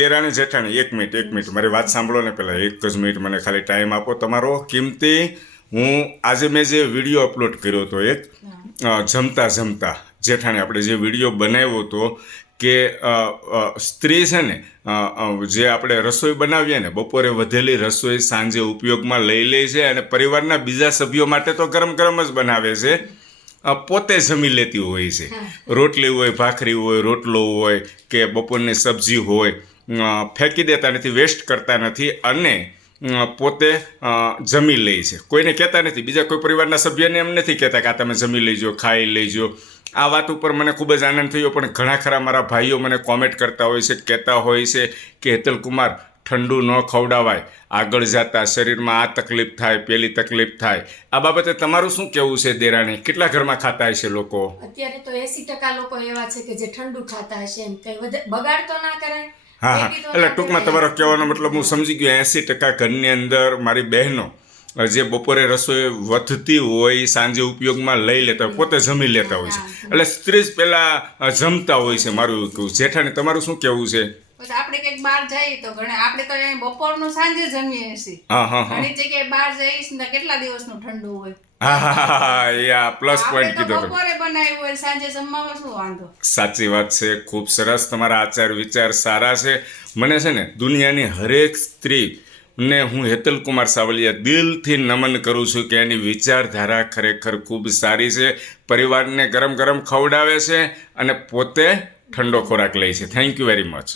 દેરાણી જેઠાણી એક મિનિટ મારી વાત સાંભળો ને પહેલાં એક જ મિનિટ મને ખાલી ટાઈમ આપો તમારો કિંમતી. હું આજે મેં જે વિડીયો અપલોડ કર્યો હતો એક જમતા જમતા જેઠાણી આપણે જે વિડીયો બનાવ્યો હતો કે સ્ત્રી છે ને જે આપણે રસોઈ બનાવીએ ને બપોરે વધેલી રસોઈ સાંજે ઉપયોગમાં લઈ લે છે અને પરિવારના બીજા સભ્યો માટે તો ગરમ ગરમ જ બનાવે છે, પોતે જમી લેતી હોય છે. રોટલી હોય, ભાખરી હોય, રોટલો હોય કે બપોરની સબ્જી હોય ફેંકી દેતા નથી, વેસ્ટ કરતા નથી અને પોતે જમી લે છે. કોઈને કહેતા નથી, બીજા કોઈ પરિવારના સભ્યને એમ નથી કહેતા કે આ તમે જમી લેજો, ખાઈ લેજો. આ વાત ઉપર મને ખૂબ જ આનંદ થયો. પણ ઘણા ખરા મારા ભાઈઓ મને કોમેન્ટ કરતા હોય છે, કહેતા હોય છે કે હેતલકુમાર ઠંડુ ન ખવડાવાય, આગળ જતા શરીરમાં આ તકલીફ થાય, પેલી તકલીફ થાય. આ બાબતે તમારું શું કહેવું છે દેરાણી? કેટલા ઘરમાં ખાતા હશે લોકો? અત્યારે તો 80% લોકો એવા છે કે જે ઠંડુ ખાતા હશે, એમ કઈ બગાડ તો ના કરાય. હા, એટલે ટૂંકમાં તમારો કહેવાનો મતલબ હું સમજી ગયો. 80% ઘરની અંદર મારી બહેનો જે બપોરે રસોઈ વધતી હોય સાંજે ઉપયોગમાં લઈ લેતા હોય, પોતે જમી લેતા હોય છે. એટલે સ્ત્રી જ પહેલાં જમતા હોય છે, મારું એવું કહેવું. જેઠાણી તમારું શું કહેવું છે? આપણે કઈક બહાર જઈએ તો આપણે તો બપોરનું સાંજે જમીએ છીએ. ઘણી જગ્યાએ બહાર જઈશ ને કેટલા દિવસનું ઠંડુ હોય. હા, પ્લસ પોઈન્ટ કીધો. બપોરે બનાવ્યું હોય સાંજે જમવામાં શું વાંધો? સાચી વાત છે. ખૂબ સરસ, તમારા આચાર વિચાર સારા છે. મને છે ને દુનિયાની હરેક સ્ત્રી ને હું હેતલકુમાર સાવલિયા દિલથી નમન કરું છું કે એની વિચારધારા ખરેખર ખૂબ સારી છે. પરિવારને ગરમ ગરમ ખવડાવે છે અને પોતે ઠંડો ખોરાક લે છે. Thank you very much.